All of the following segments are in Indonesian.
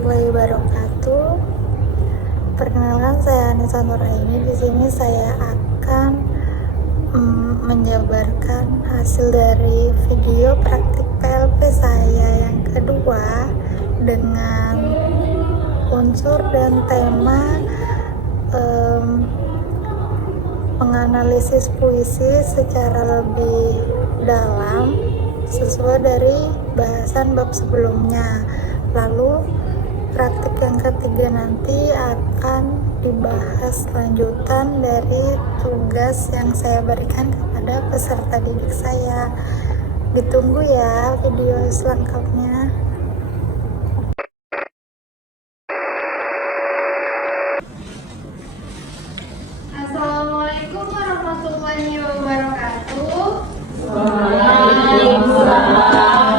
warahmatullahi wabarakatuh. Perkenalkan, saya Anissa Nuraini. Di sini saya akan menjabarkan hasil dari video praktik PLP saya yang kedua dengan unsur dan tema menganalisis puisi secara lebih dalam sesuai dari bahasan bab sebelumnya. Lalu praktik yang ketiga nanti akan dibahas lanjutan dari tugas yang saya berikan kepada peserta didik saya. Ditunggu ya video selengkapnya. Assalamualaikum warahmatullahi wabarakatuh. Waalaikumsalam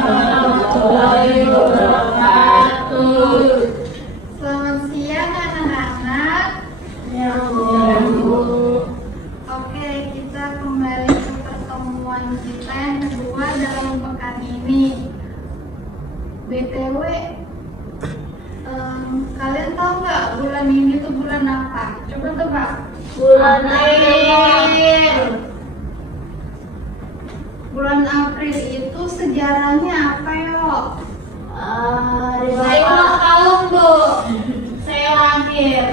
warahmatullahi wabarakatuh. Selamat siang anak-anak. Ya Bu. Oke, kita kembali ke pertemuan kita yang kedua dalam pekan ini. BTW, kalian tahu nggak bulan ini tuh bulan apa? Coba tebak. Bulan April. Bulan April itu sejarahnya apa yuk? Saya ulang tahun Bu. Saya lahir.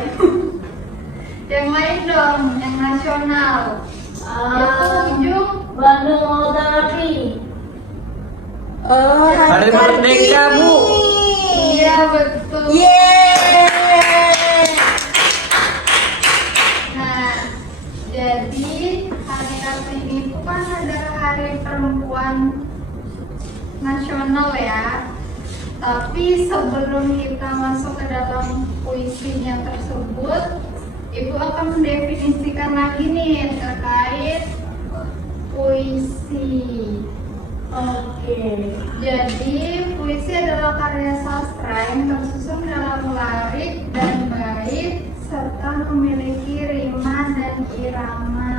Yang lain dong, yang nasional. Itu ujung. Bandung Lautan Api. Oh, Hari Merdeka, Bu. Iya betul. Nah, jadi hari Kartini itu kan adalah hari perempuan nasional ya. Tapi sebelum kita masuk ke dalam puisinya tersebut, Ibu akan mendefinisikan lagi nih terkait puisi. Oke. Jadi, puisi adalah karya sastra yang tersusun dalam larik dan bait serta memiliki rima dan irama.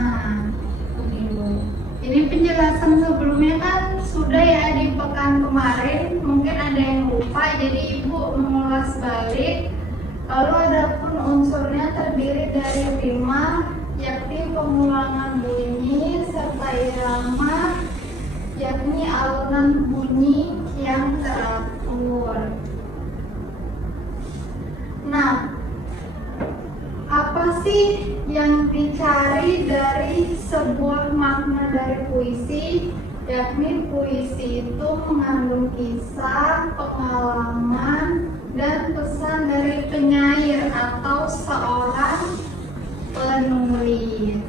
Ini penjelasan sebelumnya kan sudah ya di pekan kemarin, mungkin ada yang lupa, jadi Ibu mengulas balik. Lalu adapun unsurnya terdiri dari rima, yakni pengulangan bunyi, serta irama, yakni alunan bunyi yang teratur. Nah, apa sih yang dicari dari sebuah makna dari puisi? Yakni puisi itu mengandung kisah, pengalaman, dan pesan dari penyair atau seorang penulis.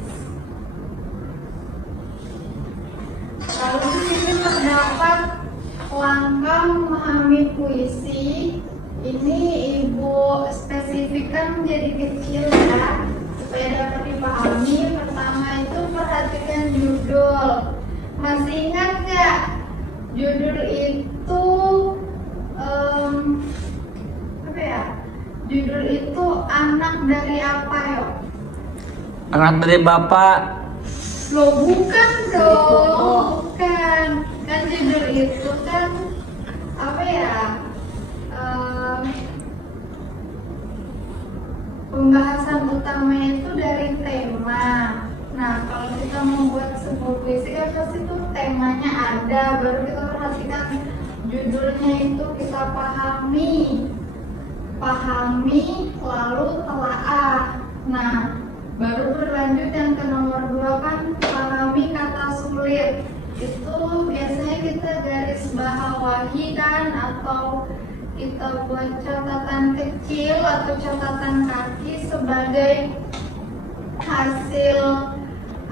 Lalu di sini terdapat langkah memahami puisi. Ini Ibu spesifikkan menjadi kecil ya, supaya dapat dipahami. Pertama itu perhatikan judul. Masih ingat nggak? Judul itu apa ya? Judul itu anak dari apa ya? Anak dari Bapak. Loh bukan dong, bukan. Kan judul itu kan apa ya? Pembahasan utamanya itu dari tema. Nah, kalau kita membuat sebuah puisi kan pasti itu temanya ada, baru kita perhatikan judulnya itu kita pahami lalu telaah. Nah, baru berlanjut yang ke nomor 2 kan pahami kata sulit. Itu biasanya kita garis bawahi kan, atau kita buat catatan kecil atau catatan kaki sebagai hasil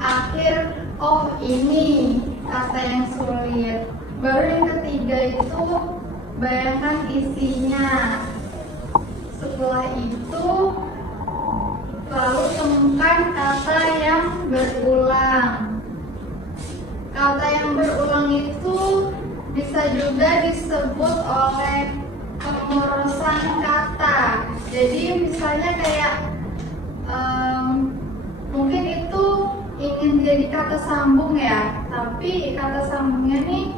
akhir. Oh, ini kata yang sulit. Baru yang ketiga itu bayangkan isinya. Setelah itu lalu temukan kata yang berulang. Kata yang berulang itu bisa juga disebut oleh pemorosan kata. Jadi misalnya kayak mungkin itu ingin jadi kata sambung ya, tapi kata sambungnya nih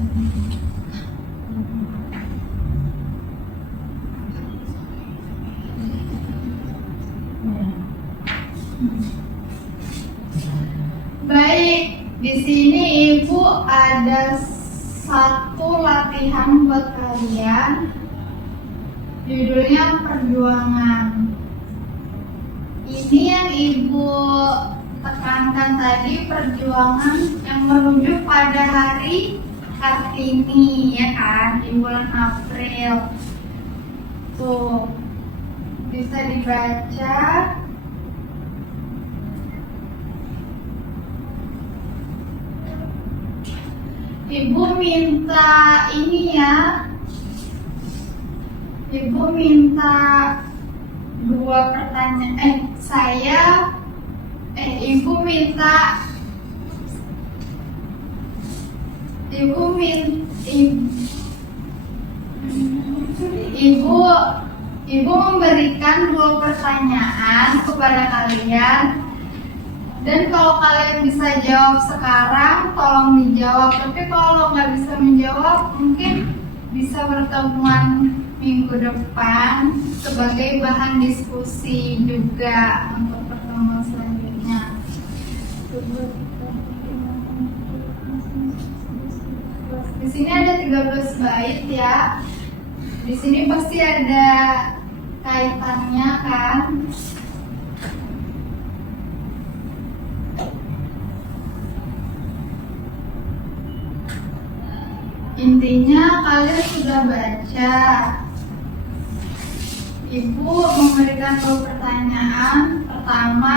Baik, di sini Ibu ada satu latihan buat kalian. Judulnya perjuangan. Ini yang Ibu tekankan tadi, perjuangan yang menuju pada hari Kartini, ya kan, di bulan April. Tuh, bisa dibaca. Ibu minta ini ya. Ibu minta dua pertanyaan. Ibu minta Ibu memberikan dua pertanyaan kepada kalian. Dan kalau kalian bisa jawab sekarang, tolong dijawab. Tapi kalau nggak bisa menjawab, mungkin bisa pertemuan minggu depan sebagai bahan diskusi juga untuk pertemuan selanjutnya. Di sini ada 13 bait ya. Di sini pasti ada kaitannya kan? Intinya kalian sudah baca. Ibu memberikan dua pertanyaan. Pertama,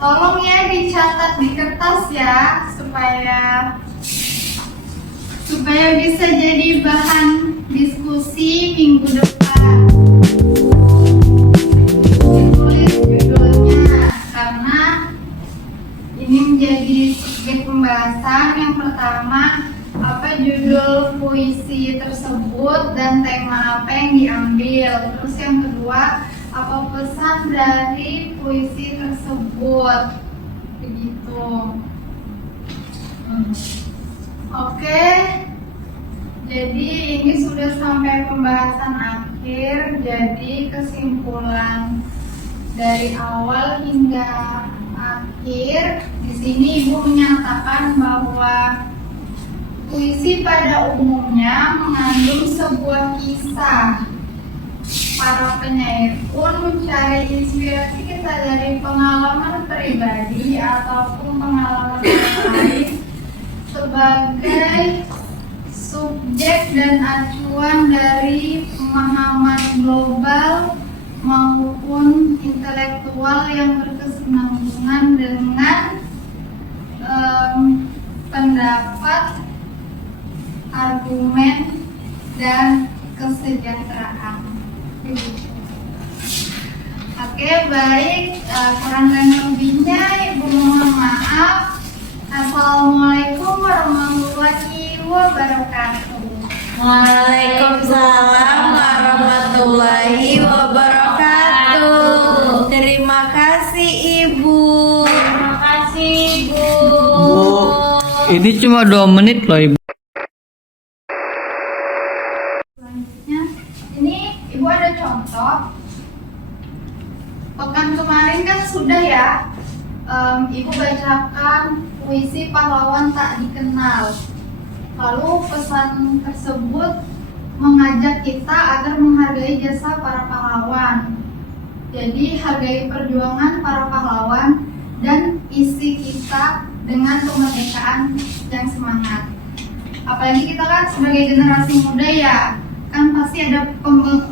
tolong ya dicatat di kertas ya supaya bisa jadi bahan diskusi minggu depan. Ditulis judulnya karena ini menjadi subjek pembahasan. Yang pertama, apa judul puisi tersebut dan tema apa yang diambil. Terus yang kedua, apa pesan dari puisi tersebut. Begitu. Oke. Jadi ini sudah sampai pembahasan akhir. Jadi kesimpulan dari awal hingga akhir, di sini Ibu menyatakan bahwa puisi pada umumnya mengandung sebuah kisah. Para penyair pun mencari inspirasi kisah dari pengalaman pribadi ataupun pengalaman orang lain sebagai subjek dan acuan dari pemahaman global maupun intelektual yang berkesinambungan dengan pendapat, argumen, dan kesejahteraan. Oke, baik. Kurang dan lebihnya Ibu mohon maaf. Assalamualaikum warahmatullahi wabarakatuh. Waalaikumsalam warahmatullahi wabarakatuh. Terima kasih Ibu. Terima kasih Ibu. Bu, ini cuma 2 menit loh Ibu. Selanjutnya, ini Ibu ada contoh. Pekan kemarin kan sudah ya, Ibu bacakan puisi Pahlawan Tak Dikenal. Lalu pesan tersebut mengajak kita agar menghargai jasa para pahlawan. Jadi hargai perjuangan para pahlawan dan isi kita dengan kemerdekaan yang semangat. Apalagi kita kan sebagai generasi muda ya, kan pasti ada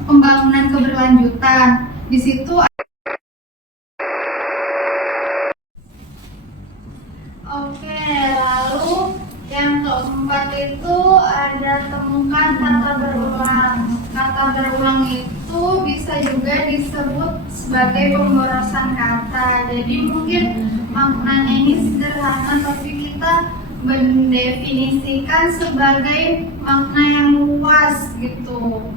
pembangunan keberlanjutan. Di situ Oke, lalu yang keempat itu ada temukan kata berulang. Kata berulang itu bisa juga disebut sebagai pemborosan kata. Jadi mungkin maknanya ini sederhana, tapi kita mendefinisikan sebagai makna yang luas gitu.